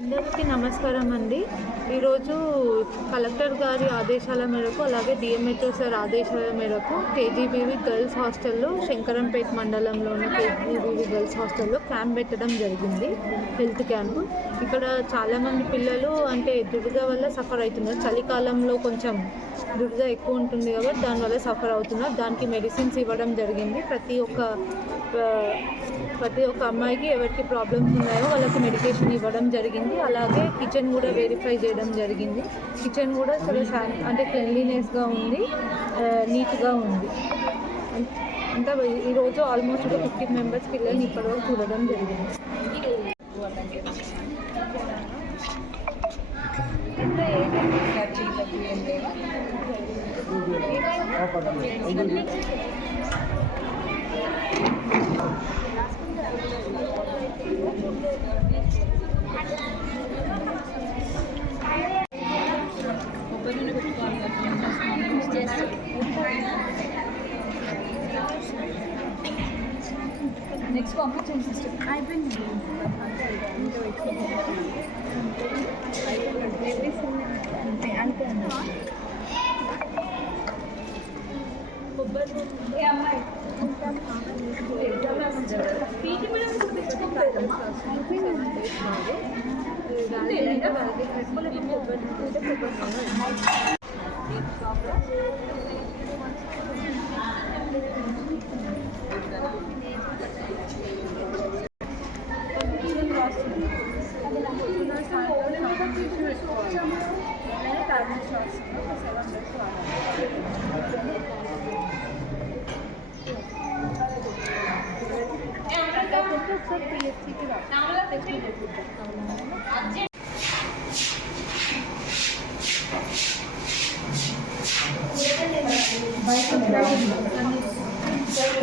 అందరికీ నమస్కారం అండి. ఈరోజు కలెక్టర్ గారి ఆదేశాల మేరకు అలాగే డిఎంహెచ్ఓ సార్ ఆదేశాల మేరకు కేజీబీవీ గర్ల్స్ హాస్టల్లో శంకరంపేట మండలంలోని కేజీబీవీ గర్ల్స్ హాస్టల్లో క్యాంప్ పెట్టడం జరిగింది. Health camp. ఇక్కడ చాలామంది పిల్లలు దురద వల్ల సఫర్ అవుతున్నారు. చలికాలంలో కొంచెం దురద ఎక్కువ ఉంటుంది కాబట్టి దానివల్ల సఫర్ అవుతున్నారు. దానికి మెడిసిన్స్ ఇవ్వడం జరిగింది. ప్రతి ఒక్క అమ్మాయికి ఎవరికి ప్రాబ్లమ్స్ ఉన్నాయో వాళ్ళకి మెడికేషన్ ఇవ్వడం జరిగింది. అలాగే కిచెన్ కూడా వెరిఫై చేయడం జరిగింది. కిచెన్ కూడా చాలా క్లెన్లీనెస్గా ఉంది, నీట్గా ఉంది. అంతా ఈరోజు ఆల్మోస్ట్ ఒక 50 మెంబర్స్ పిల్లల్ని ఇప్పటివరకు చూడడం జరిగింది. నెక్స్ట్ పంపించండి సిస్టర్.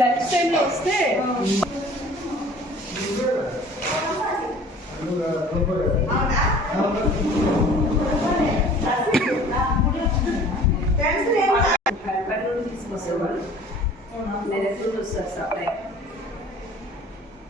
లైఫ్ స్టైల్లో వస్తే తీసుకొస్తారు. నేను ఎప్పుడు చూస్తారు సప్లై